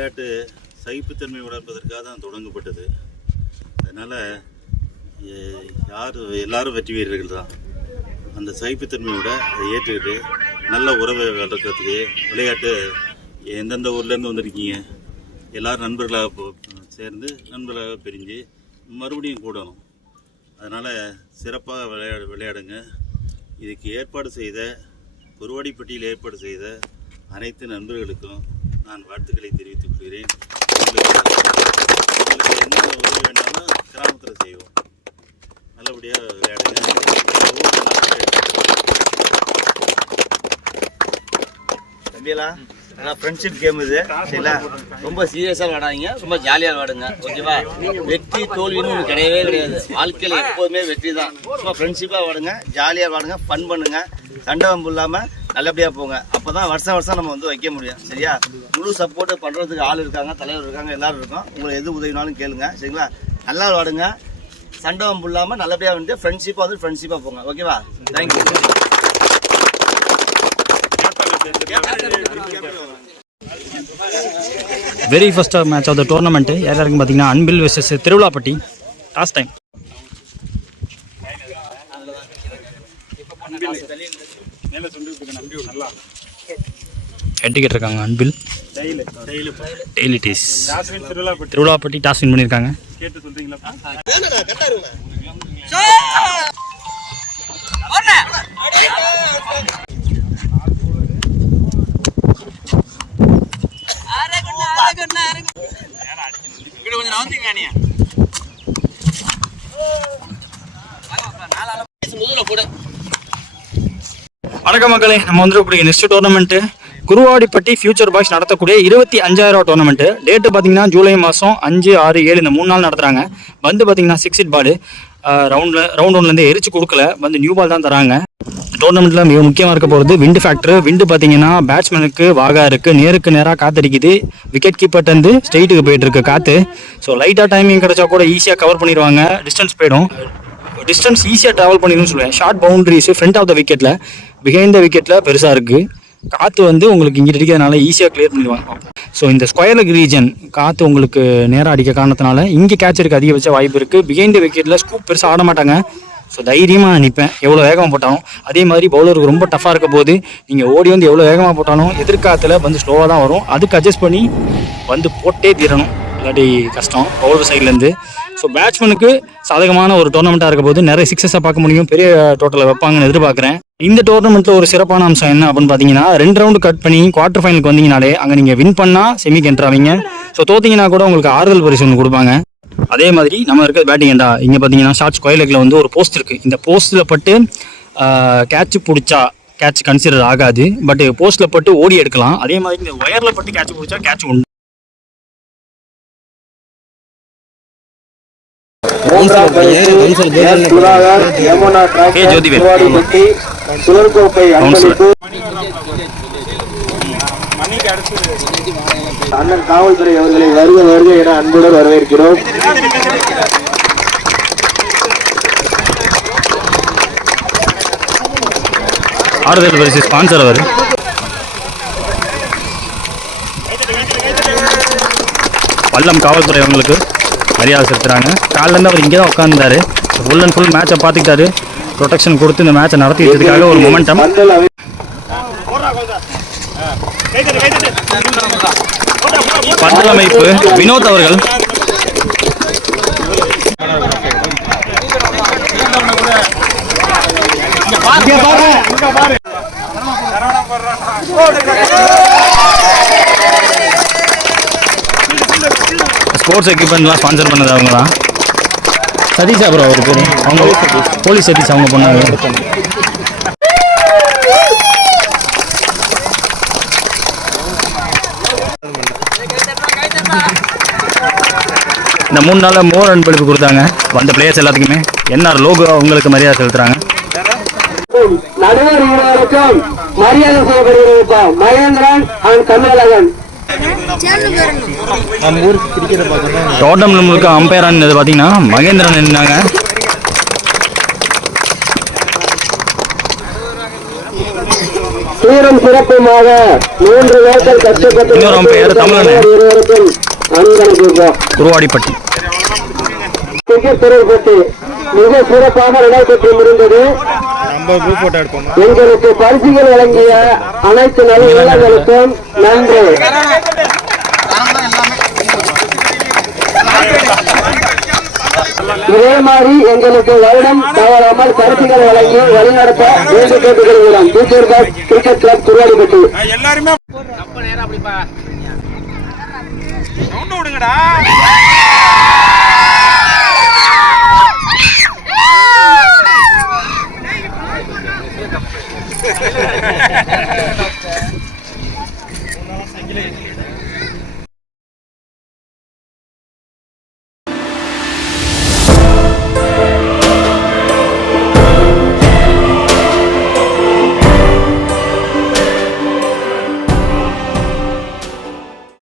விளையாட்டு சகிப்புத்தன்மை வளர்ப்பதற்காக தான் தொடங்கப்பட்டது. அதனால் எல்லாரும் வெற்றி வீரர்கள் தான். அந்த சகிப்புத்தன்மையோட அதை ஏற்றுக்கிட்டு நல்ல உறவை வளர்க்கறதுக்கு விளையாட்டு எந்தெந்த ஊர்லேருந்து வந்திருக்கீங்க எல்லோரும் நண்பர்களாக சேர்ந்து நண்பர்களாக பிரிஞ்சு மறுபடியும் கூடணும். அதனால் சிறப்பாக விளையாடுங்க. இதுக்கு ஏற்பாடு செய்த குருவாடிப்பட்டியில் ஏற்பாடு செய்த அனைத்து நண்பர்களுக்கும் நான் வாழ்த்துக்களை தெரிவித்துக் கொள்கிறேன். உங்களுக்கு என்ன உதவி வேணாலும் கிராமத்தில் செய்வோம். நல்லபடியாக விளையாடுங்க. தம்பியெல்லாம் ஆனால் ஃப்ரெண்ட்ஷிப் கேம் இது சரிங்களா, ரொம்ப சீரியஸாக விளாடாதீங்க, ரொம்ப ஜாலியாக விளாடுங்க ஓகேவா. வெற்றி தோல்வின்னு ஒன்று கிடையவே கிடையாது. வாழ்க்கையில் எப்போதுமே வெற்றி தான். சும்மா ஃப்ரெண்ட்ஷிப்பாக விளாடுங்க, ஜாலியாக விளாடுங்க, ஃபன் பண்ணுங்கள், சண்டை வம்பு இல்லாமல் நல்லபடியாக போங்க. அப்போ தான் வருஷம் நம்ம வந்து வைக்க முடியும் சரியா. முழு சப்போர்ட்டு பண்ணுறதுக்கு ஆள் இருக்காங்க, தலைவர் இருக்காங்க, எல்லோரும் இருக்கோம். உங்களுக்கு எது உதவினாலும் கேளுங்க சரிங்களா. நல்லா விளாடுங்க, சண்டை வம்பு இல்லாமல் நல்லபடியாக வந்து ஃப்ரெண்ட்ஷிப்பாக வந்து ஃப்ரெண்ட்ஷிப்பாக போங்க ஓகேவா. Thank you. Very first match of the tournament யாராருக்கும் பார்த்தீங்கன்னா Anbil versus Thiruvizhapatti. Last time என்டிகேட் இருக்காங்க. அன்பில் டெய்லி டீஸ் திருவிழாப்பட்டி டாஸ் வின் பண்ணியிருக்காங்க. வணக்கம் மக்களே, நம்ம வந்துடக்கூடிய next tournament Kuruvadipatti future boys நடத்தக்கூடிய 25,000 டோர்னமெண்ட். டேட்டு பார்த்தீங்கன்னா ஜூலை மாதம் 5, 6, 7 இந்த 3 நாள் நடத்துகிறாங்க. வந்து பார்த்தீங்கன்னா 6 ஹிட் பால் ரவுண்ட் ஒன்லேருந்து எரிச்சு கொடுக்கல, வந்து நியூ பால் தான் தராங்க. டோர்னமெண்ட்டில் மிக முக்கியமாக இருக்க போகிறது விண்டு ஃபேக்டர். விண்டு பார்த்தீங்கன்னா பேட்ஸ்மேனுக்கு வாகா இருக்குது, நேருக்கு நேராக காத்தடிக்குது. விக்கெட் கீப்பர்ட்டேருந்து ஸ்ட்ரெயிட்டுக்கு போயிட்டுருக்கு காற்று. ஸோ லைட்டாக டைமிங் கிடச்சா கூட ஈஸியாக கவர் பண்ணிடுவாங்க. டிஸ்டன்ஸ் போயிடும், டிஸ்டன்ஸ் ஈஸியாக ட்ராவல் பண்ணிடுன்னு சொல்லுவேன். Short boundaries front of the விக்கெட்டில், பிஹைண்ட் த விக்கெட்டில் பெருசாக இருக்குது. காற்று வந்து உங்களுக்கு இங்கே அடிக்கிறதுனால ஈஸியாக கிளியர் பண்ணிடுவாங்க. ஸோ இந்த ஸ்கொயர் லெக் ரீஜன் காற்று உங்களுக்கு நேராக அடிக்க காரணத்தினால இங்கே கேட்ச் இருக்க அதிகபட்ச வாய்ப்பு இருக்குது. பிஹைண்ட் த விக்கெட்டில் ஸ்கூப் பெருசாக ஆட மாட்டாங்க. ஸோ தைரியமாக நிற்பேன் எவ்வளோ வேகமாக போட்டாலும். அதே மாதிரி பவுலருக்கு ரொம்ப டஃப்பாக இருக்க போது நீங்கள் ஓடி வந்து எவ்வளோ வேகமாக போட்டாலும் எதிர்காலத்தில் வந்து ஸ்லோவாக தான் வரும். அதுக்கு அட்ஜஸ்ட் பண்ணி வந்து போட்டே தீரணும், இல்லாட்டி கஷ்டம் பவுலர் சைட்லேருந்து. ஸோ பேட்ஸ்மேனுக்கு சாதகமான ஒரு டோர்னமெண்ட்டாக இருக்க போது நிறைய சிக்ஸஸாக பார்க்க முடியும், பெரிய டோட்டலை வைப்பாங்கன்னு எதிர்பார்க்குறேன். இந்த டோர்னமெண்ட்டில் ஒரு சிறப்பான அம்சம் என்ன அப்படின்னு பார்த்தீங்கன்னா 2 ரவுண்டு கட் பண்ணி குவார்டர் ஃபைனலுக்கு வந்தீங்கனாலே அங்கே நீங்கள் வின் பண்ணால் செமிக்கு என்ட்ரு ஆவீங்க. ஸோ தோத்தீங்கன்னா கூட உங்களுக்கு ஆறுதல் பரிசு ஒன்று கொடுப்பாங்க. அதே மாதிரி நம்ம இருக்கிற பேட்டிங் ஏண்டா இங்கே பார்த்தீங்கன்னா ஷார்ட் ஸ்கொயர் லெக்கில் வந்து ஒரு போஸ்ட் இருக்குது. இந்த போஸ்ட்டில் பட்டு கேட்ச் பிடிச்சா கேட்ச் கன்சிடர் ஆகாது, பட் போஸ்ட்டில் பட்டு ஓடி எடுக்கலாம். அதே மாதிரி இந்த ஒயரில் பட்டு கேட்ச் பிடிச்சா கேட்ச் உண்டு. அண்ணன் காவல்துறை அவர்களை வருக என அன்புடன் வரவேற்கிறோம். ஆறுதல் பரிசு ஸ்பான்சர் அவர். வல்லம் காவல்துறை அவங்களுக்கு மரியாதை செலுத்துறாங்க. காலிலேருந்து அவர் இங்கே தான் உட்காந்துருந்தாரு. ஃபுல் அண்ட் ஃபுல் மேட்சை பார்த்துக்கிட்டாரு. ப்ரொடெக்ஷன் கொடுத்து இந்த மேட்சை நடத்தி வச்சதுக்காக ஒரு மொமெண்டம். பந்தல் அமைப்பு வினோத் அவர்கள். ஸ்போர்ட்ஸ் எக்யூப்மெண்ட்லாம் ஸ்பான்சர் பண்ணது அவங்க தான். சதீஷ் அப்புறம் அவர் பேர், அவங்க போலீஸ் சதீஷ் அவங்க பண்ணாங்க. இந்த 3 நாளில் மோர் அன்பளிப்பு கொடுத்தாங்க வந்த பிளேயர்ஸ் எல்லாத்துக்குமே. என்ஆர் லோகோ அவங்களுக்கு மரியாதை செலுத்துறாங்க. நடுவர் இருவருக்கும் மரியாதை செய்யப்படுகிறது. மகேந்திரன் அண்ட் தமிழகன் டோர்னமெண்ட் முழுக்க அம்பையரானது பார்த்தீங்கன்னா மகேந்திரன் நின்னாங்க. சீரும் சிறப்புமாக 3 நாட்கள் கஷ்டப்பட்டு இன்னொரு umpire தமிழனே. இருவருக்கும் அன்பளிப்பு. குருவாடிப்பட்டி. கிரிக்கெட் தொடர்பட்டு மிக சிறப்பாக நடைபெற்று முடிந்தது. எங்களுக்கு பரிசுகள் வழங்கிய அனைத்து நல்லங்களுக்கும் நன்றி. இதே மாதிரி எங்களுக்கு வருடம் தவறாமல் பரிசுகள் வழங்கி வழிநடத்த வேண்டி கேட்டுக்கொள்கிறோம். Future boys cricket club Kuruvadipatti. எல்லாருமே சவுண்ட் விடுங்கடா.